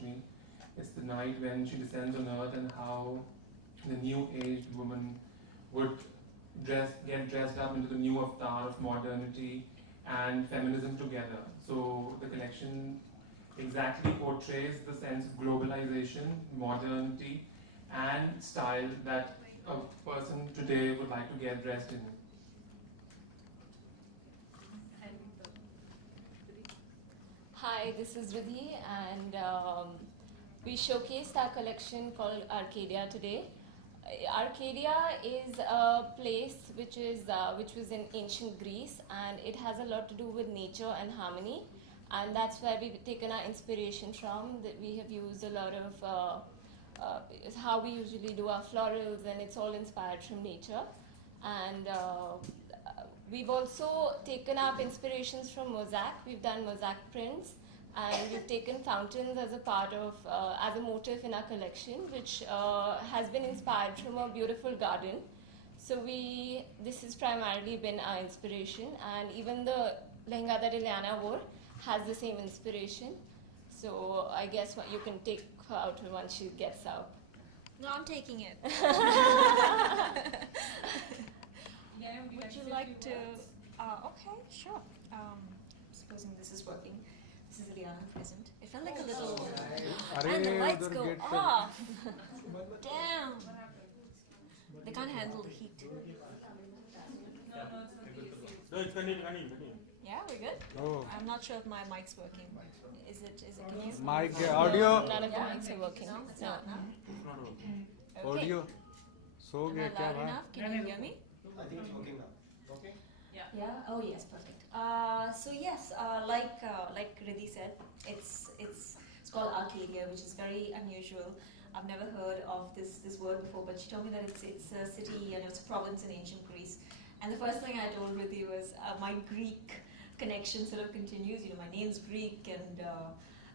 Lakme. It's the night when she descends on earth and how the new-aged woman would get dressed up into the new avatar of modernity and feminism together. So the collection exactly portrays the sense of globalization, modernity, and style that a person today would like to get dressed in. Hi, this is Riddhi, and we showcased our collection called Arcadia today. Arcadia is a place which was in ancient Greece, and it has a lot to do with nature and harmony, and that's where we've taken our inspiration from. That we have used a lot of how we usually do our florals, and it's all inspired from nature. And we've also taken up inspirations from mosaic. We've done mosaic prints, and we've taken fountains as a part of, as a motif in our collection, which has been inspired from a beautiful garden. So this has primarily been our inspiration, and even the lehenga that Ileana wore has the same inspiration. So I guess what you can take her out once she gets out. No, I'm taking it. Would you like to? Okay, sure. Supposing this is working. This is Ileana present. It felt like a little. And the lights go off. Damn. They can't handle the heat. No, it's continue. Yeah, we're good. Oh. I'm not sure if my mic's working. Is it? Can you? Mic, audio. None of the mics are working. No, it's not. No. It's not working. Okay. Audio. So Am I gaya kya loud bhai? enough? Can you hear me? I think it's working now. Okay? Yeah. Oh yes, perfect. So yes, like Riddhi said, it's called Arcadia, which is very unusual. I've never heard of this word before, but she told me that it's a city and it's a province in ancient Greece. And the first thing I told Riddhi was my Greek connection sort of continues. You know, my name's Greek and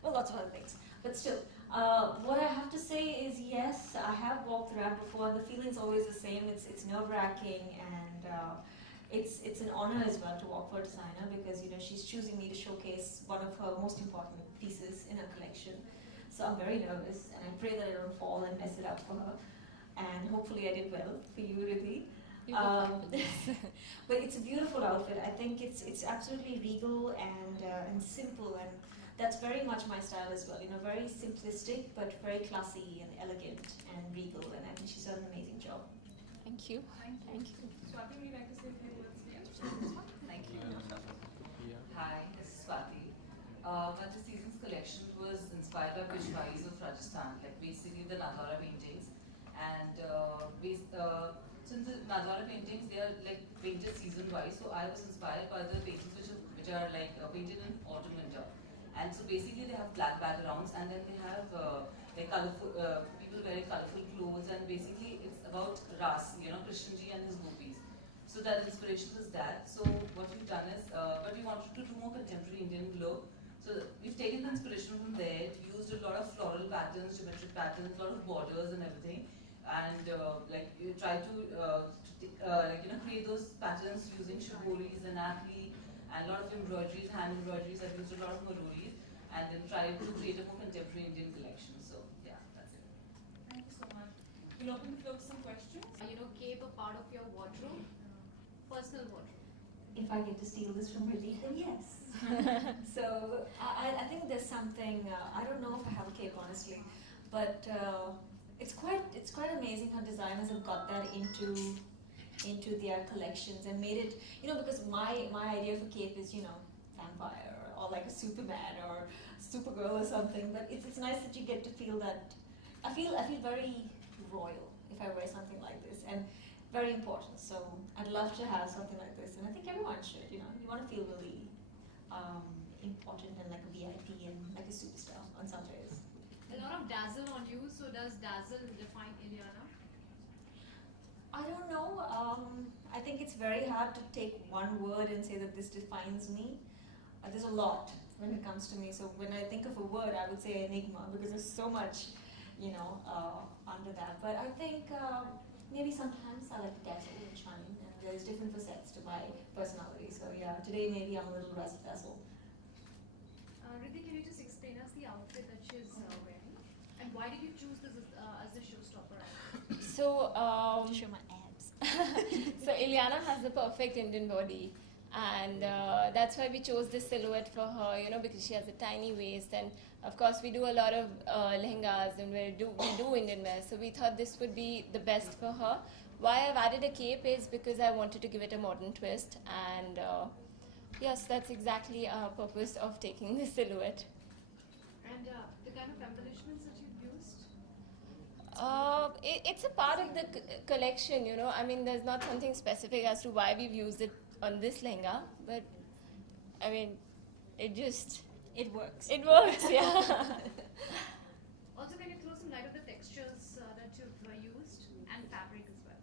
well, lots of other things. But still, what I have to say is yes, I have walked around before, and the feeling's always the same. It's nerve-wracking, and it's an honor as well to work for a designer, because you know she's choosing me to showcase one of her most important pieces in her collection. So I'm very nervous, and I pray that I don't fall and mess it up for her. And hopefully I did well for you, Riddhi. But it's a beautiful outfit. I think it's absolutely regal and simple, and that's very much my style as well. You know, very simplistic but very classy and elegant and regal. And I think she's done an amazing job. Thank you. Thank you. Swati, would you like to say a few words here? Thank you. Hi, this is Swati. But this season's collection was inspired by Peshwais of Rajasthan, like basically the Nadwara paintings. And since the Nadwara paintings, they are like painted season-wise, so I was inspired by the paintings which are like painted in autumn-winter. And so basically they have black backgrounds, and then they have like colorful people wearing colorful clothes, and basically it's about Ras, you know, Krishnji and his gopis. So that inspiration was that. So what we've done is, but we wanted to do more contemporary Indian glow. So we've taken the inspiration from there, used a lot of floral patterns, geometric patterns, a lot of borders and everything, and like you try to like, you know, create those patterns using shiboris and apli and a lot of embroideries, hand embroideries. I've used a lot of maroris, and then try to create a more contemporary Indian collection. So yeah, that's it. Thank you so much. We'll open the floor to some questions. You know, cape a part of your wardrobe, personal wardrobe. If I get to steal this from Riddhi, then yes. So I think there's something, I don't know if I have a cape honestly, but it's quite amazing how designers have got that into their collections and made it, you know, because my idea of a cape is, you know, vampire or like a Superman or Supergirl or something, but it's nice that you get to feel that, I feel very royal if I wear something like this, and very important. So I'd love to have something like this, and I think everyone should, you know, you want to feel really important and like a VIP and like a superstar on some days. A lot of dazzle on you, so does dazzle define Ileana? I don't know. I think it's very hard to take one word and say that this defines me. There's a lot when it comes to me. So when I think of a word, I would say enigma, because there's so much, you know, under that. But I think maybe sometimes I like dazzle and shine, and there's different facets to my personality. So yeah, today maybe I'm a little razzle dazzle. Riddhi, can you just explain us the outfit that she's wearing? why did you choose this as the showstopper? So, Show my abs. so Ileana has the perfect Indian body, and that's why we chose this silhouette for her. You know, because she has a tiny waist, and of course we do a lot of lehengas and we do Indian wear. So we thought this would be the best for her. Why I've added a cape is because I wanted to give it a modern twist, and yes, that's exactly our purpose of taking this silhouette. And the kind of embellishments that you've used? It's a part of the collection, you know. I mean, there's not something specific as to why we've used it on this lehenga, but I mean, it just It works. it works, yeah. Also, can you throw some light on the textures that you've used and fabric as well?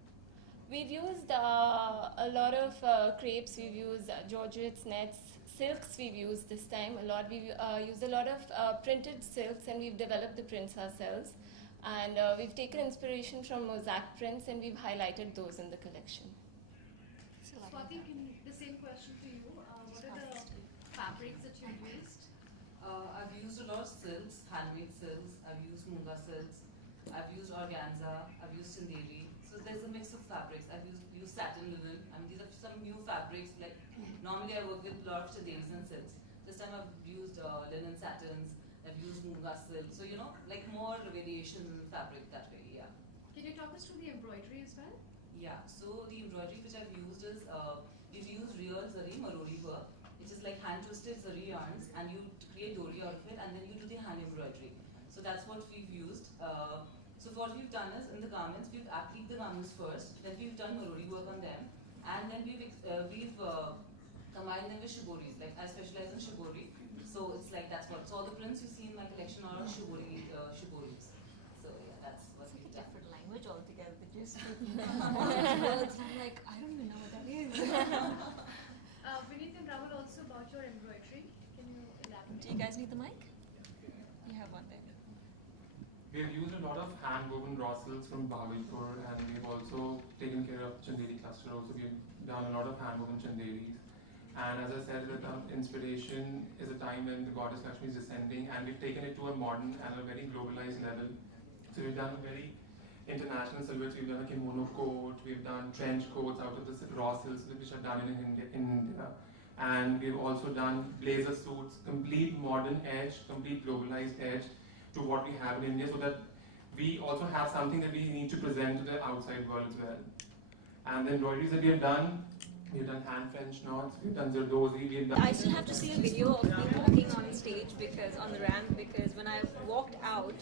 We've used a lot of crepes. We've used georgettes, nets, silks. We've used this time a lot. We've used a lot of printed silks, and we've developed the prints ourselves. And we've taken inspiration from mosaic prints, and we've highlighted those in the collection. Swati, the same question to you. What are the fabrics that you've used? I've used a lot of silks, handmade silks. I've used munga silks. I've used organza. I've used chandeli. So there's a mix of fabrics. I've used satin linen. I mean, these are some new fabrics. Like normally I work with a lot of chandelis and silks. This time I've used linen satins. I've used munga silk. So you know, like more variations in fabric that way. Yeah. Can you talk us through the embroidery as well? Yeah. So the embroidery which I've used is we've used real zari marori work, which is like hand twisted zari yarns, and you create dori out of it, and then you do the hand embroidery. So that's what we've used. So what we've done is in the garments, we've applied the garments first, then we've done marori work on them, and then we've combined them with shiboris. Like I specialize in shibori, so it's like that's what. So all the prints you see in my collection are shiboris. So yeah, that's what It's like we've a done. different language altogether. They just all these words. I'm like, I don't even know what that is. Vineet and Rahul, also about your embroidery. Can you elaborate? Do you guys need the mic? You have one there. We have used a lot of hand-woven raw silks from Bollywood, and we've also taken care of Chandeli cluster. Also, we've done a lot of hand-woven Chandelis. And as I said, the inspiration is a time when the goddess Lakshmi is descending, and we've taken it to a modern and a very globalized level. So we've done very international silhouettes. We've done a kimono coat. We've done trench coats out of the raw silks which are done in India. And we've also done blazer suits, complete modern edge, complete globalized edge to what we have in India, so that we also have something that we need to present to the outside world as well. And the embroideries that we've done hand French knots, we've done Zardozi, we've done... I still have to see a video of me walking on stage because on the ramp, because when I walked out,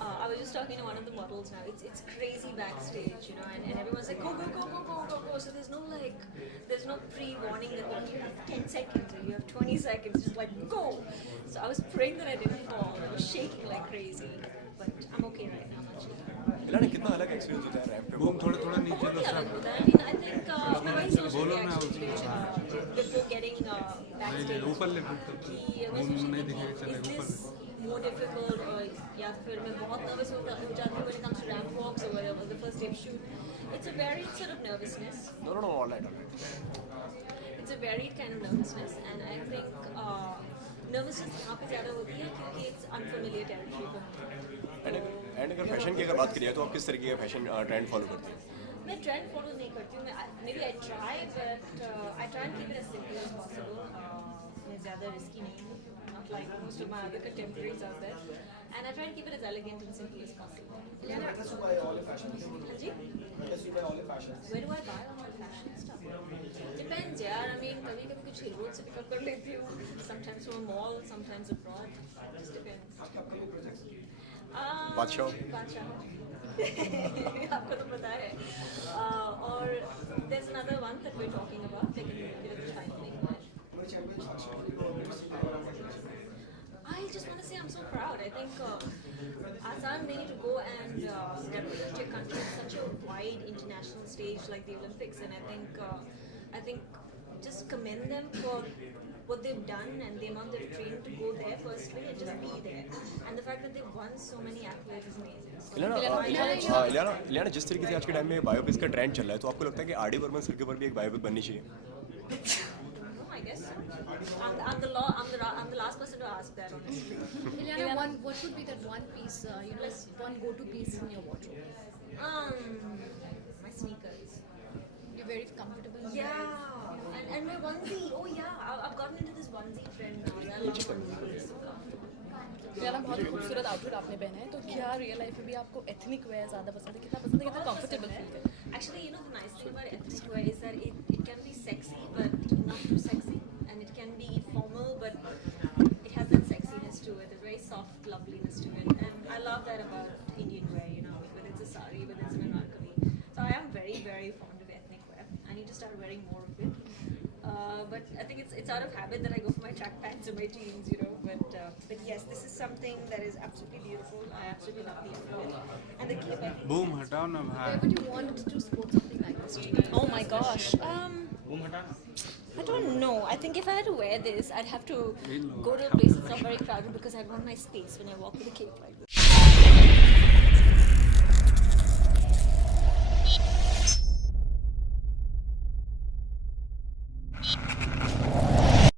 I was just talking to one of the models now. It's crazy backstage, you know, and everyone's like go go go go go go go. So there's no pre-warning that you have 10 seconds or you have 20 seconds, just like go. So I was praying that I didn't fall. I was shaking like crazy, but I'm okay right now. इलाना कितना अलग experience होता है ramp पे? Boom थोड़ा नीचे बहुत ही दो अलग सर। होता है. I mean, I think my social बोलो ना reaction before getting backstage. ऊपर ले कि मैं बूम नहीं सोचती दिखेगा थी, चले is ऊपर this more difficult or या फिर मैं बहुत nervous हो जाती हूँ when it comes to ramp walks or whatever the first day of shoot. It's a varied sort of nervousness. No, all right. It's a varied kind of nervousness, and I think nervousness यहाँ पे ज़्यादा होती है क्योंकि it's unfamiliar territory for me. And अगर fashion की अगर बात करिए तो आप किस तरीके का फैशन ट्रेंड फॉलो करते हैं? मैं ट्रेंड फॉलो नहीं करती हूँ. Maybe I try, but I try and keep it as simple as possible. मैं ज़्यादा risky नहीं हूँ, not like most of my other contemporaries out there. And I try and keep it as elegant and simple as possible. Where does you buy all your fashion? हाँ जी? Where does you buy all your fashion? Where do I buy all my fashion stuff? Depends, यार. I mean, कभी कुछ road से pick up कर लेती हूँ. Sometimes from a mall, sometimes abroad. Just depends. आपके upcoming projects? बादशाह आपको तो पता है. और there's another one that we're talking about. I just want to say I'm so proud. I think Assam, they need to go and represent your country on such a wide international stage like the Olympics, and I think just commend them for what they've done and the amount they've trained to go there firstly and just be there, and the fact that they've won so many accolades is amazing. So, इलाना जिस तरीके से आज के time में biopics का trend चल रहा है, तो आपको लगता है कि आर डी बर्मन सर के ऊपर भी एक बायोपिक बननी चाहिए? I guess so. I'm the last person to ask that, honestly. Ileana, what would be that one piece, one go-to piece in your wardrobe? My sneakers. You're very comfortable. Yeah, and my onesie. Oh yeah, I've gotten into this onesie trend now. I love onesie. It's so comfortable. यार बहुत खूबसूरत outfit आपने पहना है तो क्या real life में भी आपको एथनिक वेयर ज़्यादा पसंद है कितना पसंद है कितना कंफर्टेबल फील है Actually, the nice thing about ethnic wear is that it can be sexy, but not too sexy, and it can be formal, but it has that sexiness to it, a very soft loveliness to it, and I love that about Indian wear. Whether it's a sari, whether it's an anarkali. So I am very, very fond of ethnic wear. I need to start wearing more of it. But I think it's out of habit that I go for my track pants in my jeans, But yes, this is something that is absolutely beautiful. I absolutely love the outfit. And the cape, I think. Boom, हटाओ ना भाई. Where would you want to sport something like this? Oh my gosh. I don't know. I think if I had to wear this, I'd have to go to a place that's not very crowded because I'd want my space when I walk with a cape like this.